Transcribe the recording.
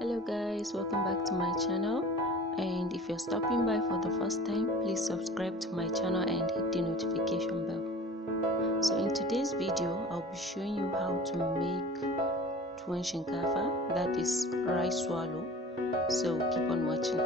Hello guys, welcome back to my channel, and if you're stopping by for the first time, please subscribe to my channel and hit the notification bell. So in today's video I'll be showing you how to make TUWON SHINKAFA, that is rice swallow. So keep on watching.